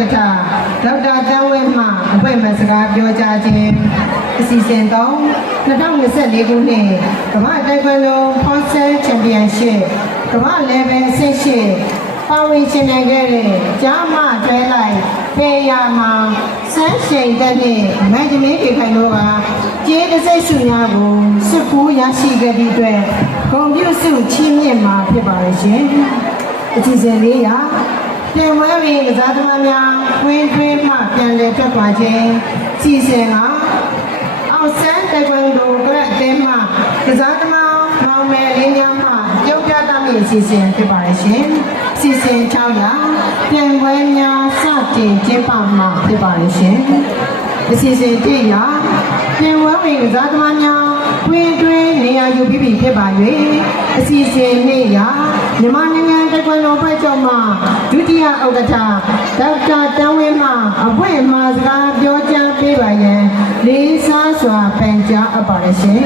ကထာဒေါက်တာတန်းဝဲမှအဖွဲ့မှစကားပြောကြားခြင်းအစီအစဉ်တော့2024ခုနှစ်ကမ္ဘာတိုက်ပွဲလုံးဖော့ဆယ်ချန်ပီယံရှစ်ကမ္ဘာlevel အဆင့်ရှိပါဝင်ရှင်နိုင်ခဲ့တဲ့ကြားမတွဲလိုက်ပေရမှာစမ်းရှိန်တဲ့နဲ့မန်ဂျမင်းဒေခိုင်တို့ကကျေးတစ်စိတ်စုများကိုစစ်ကူရရှိခဲ့သည့်အတွက်ဂုဏ်ပြုစုချီးမြှင့်မှာဖြစ်ပါရဲ့ရှင်အစီအစဉ်လေးရာပြန်ဝဲပြီးကစားသမားများတွင်းမှပြန်လည်ထွက်ခွာခြင်းစီစဉ်ကအောက်ဆန်းတိုက်ပွဲတို့ကအသင်းမှကစားသမားမောင်မယ်လေးများမှကျုပ်ပြသမည့်အစီအစဉ်ဖြစ်ပါရဲ့ရှင်စီစဉ်6ရာပြန်ဝဲများစတင်ကျင်းပမှာဖြစ်ပါရဲ့ရှင်အစီအစဉ်1ရာပြန်ဝဲပြီးကစားသမားများတွင်းနေရာယူပြီးဖြစ်ပါ၍အစီအစဉ်2ရာမြန်မာနိုင်ငံတိုက်ပွဲလုံးဖွဲ့ချုပ်မှဒုတိယဥက္ကဋ္ဌဒေါက်တာတန်းဝင်းမှအဖွဲ့မှစကားပြောကြားပေးပါရန်လေးစားစွာပန်ကြားအပ်ပါရရှင်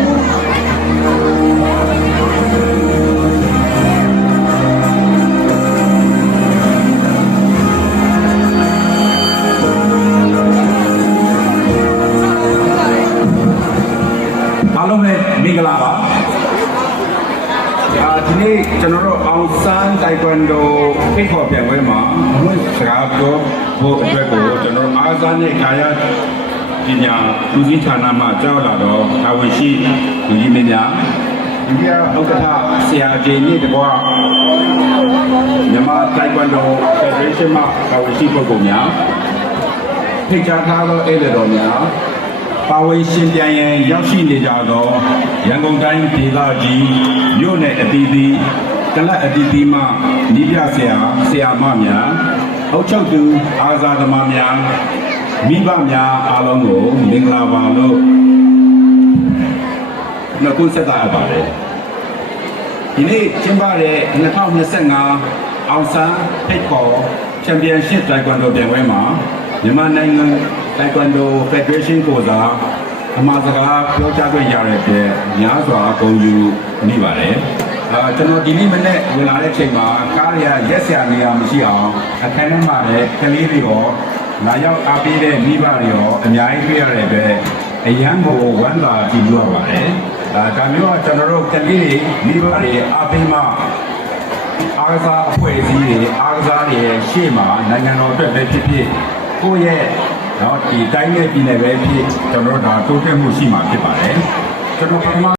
အားလုံးပဲမင်္ဂလာပါဒီနေ့ကျွန်တော်တို့အောင်ဆန်းတိုင်ကွန်ဒိုဖိတ်ခေါ်ပြန်ပွဲမှာစကားပြောဖို့အတွက်ကိုကျွန်တော်အားစားနဲ့ကာယပညာလူကြီးဌာနမှကြောက်လာတော့တာဝန်ရှိလူကြီးမင်းများဒီကဥက္ကဋ္ဌဆရာကြီးနဲ့တကွာမြန်မာတိုင်ကွန်ဒိုဖက်ဒရေးရှင်းမှတာဝန်ရှိပုဂ္ဂိုလ်များဖိတ်ကြားထားသောဧည့်သည်တော်များပါဝင်ရှင်ပြန်ရန်ရောက်ရှိနေကြသောရန်ကုန်တိုင်းဒေသကြီးမြို့နယ်အသီးသီးကလပ်အသီးသီးမှဤပြဆရာမများအုပ်ချုပ်သူအားစားသမားများမိဘများအားလုံးကိုမင်္ဂလာပါလို့နှုတ်ဆက်တာပါတယ်ဒီနေ့ကျင်းပတဲ့2025အောင်ဆန်းဖိတ်ခေါ်ချန်ပီယံရှစ်တိုင်ကွန်ဒိုပြိုင်ပွဲမှာမြန်မာနိုင်ငံတိုင်ကွန်ဒိုဖက်ဒရေးရှင်းကိုစားအမှားစကားပြောကြားခွင့်ရတဲ့အတွက်များစွာဂုဏ်ယူမိပါတယ်ကျွန်တော်ဒီနေ့မနေ့ဝင်လာတဲ့ချိန်မှာကားရရက်စရာနေရာမရှိအောင်အခန်းထဲမှာလည်းကလေးတွေရောလာရောက်အားပေးတဲ့မိဘတွေရောအများကြီးတွေ့ရတဲ့အတွက်အရန်ကိုဝမ်းသာကြည်ညိုရပါတယ်ဒါမျိုးကကျွန်တော်တို့ကလေးတွေမိဘတွေအားပေးမှအားကစားအဖွဲ့အစည်းတွေအားကစားတွေရှေ့မှာနိုင်ငံတော်အတွက်ပဲဖြစ်ဖြစ်ကိုယ့်ရဲ့နော်ဒီတိုင်းရဲ့ပြည်နယ်ပဲဖြစ်ကျွန်တော်တို့ဒါတိုးတက်မှုရှိမှာဖြစ်ပါတယ်ကျွန်တော်ပထမ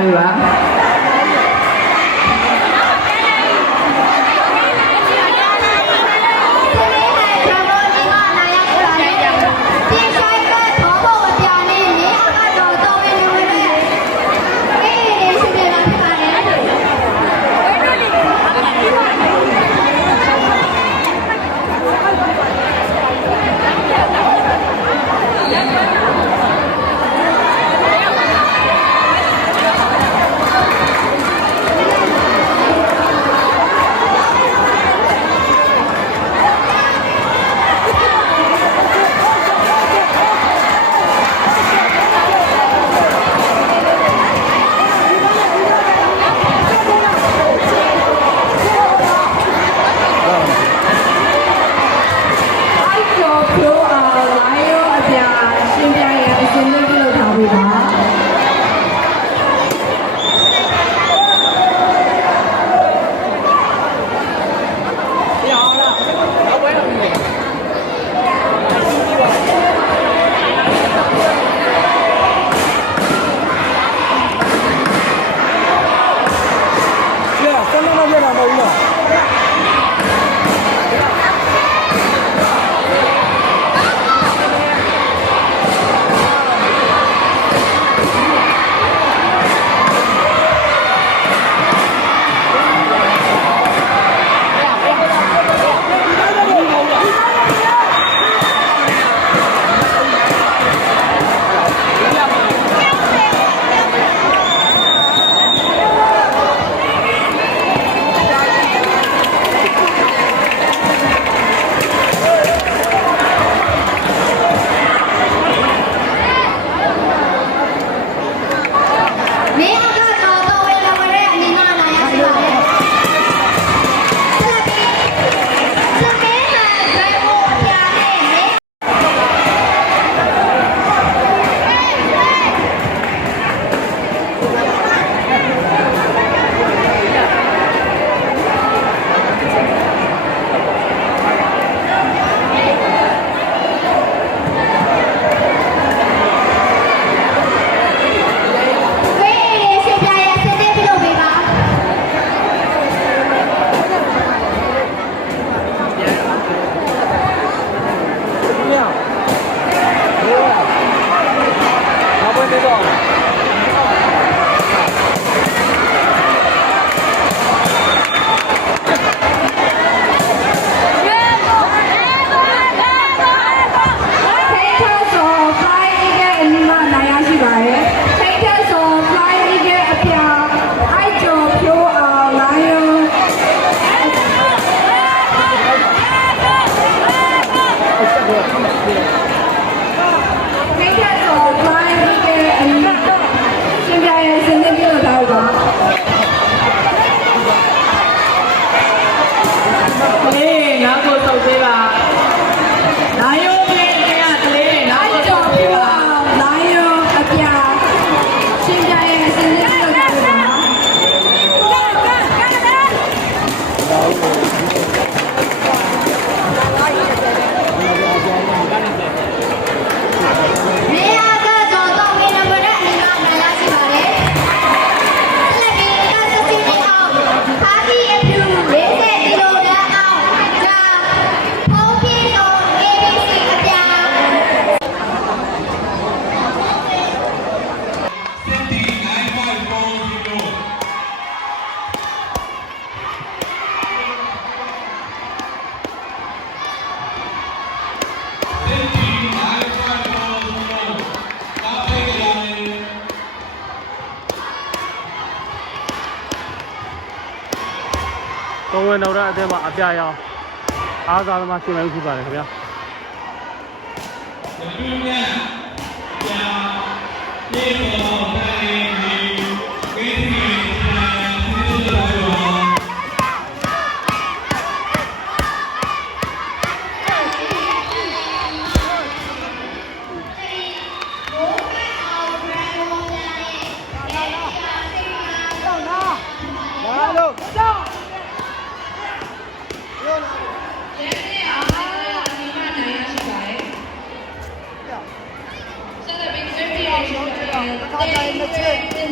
ပေးပါ တော်ဝင်တော်ရအသင်းမှာအပြရောင်အားသာသမားရှင်မယ်ဖြစ်ပါတယ်ခင်ဗျာ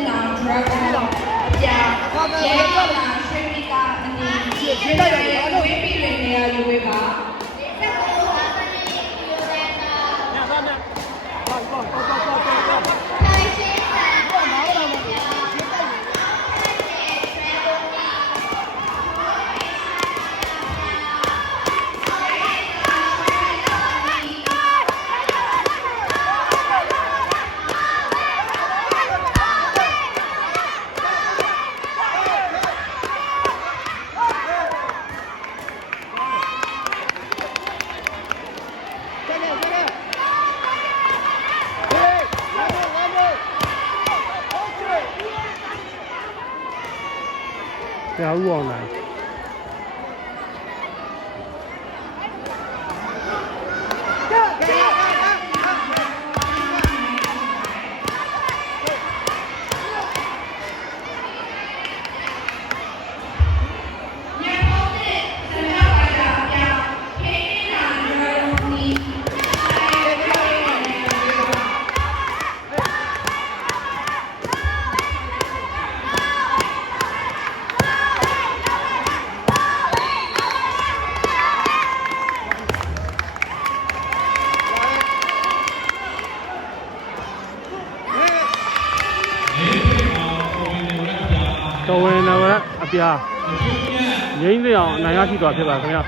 Thank you. Dragon ပြရဲလာရွှေမိကအနီးရှင်းလိုက်တယ်ဝေးပြီးနေရယူဝေးပါတရားဦးအောင်နိုင်တော်ဝင်နဝအပြားငိမ့်သိအောင်အနိုင်ရရှိသွားဖြစ်ပါခင်ဗျာ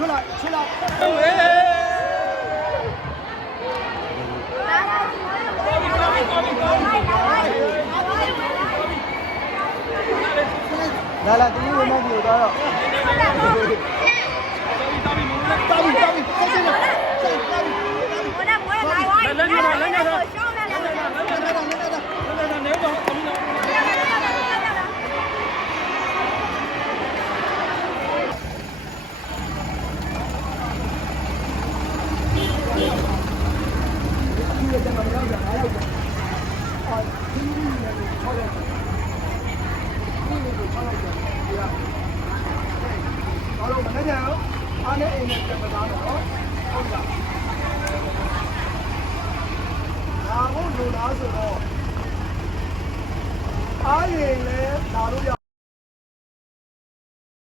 出来！来，给你们买酒的了。大米，在这里。အားလုံးမနေ့ကအားနဲ့အိမ်နဲ့ပြန်မသားတော့ဟုတ်လားဒါကိုလိုလားဆိုတော့အားရင်လည်းလာလို့ရ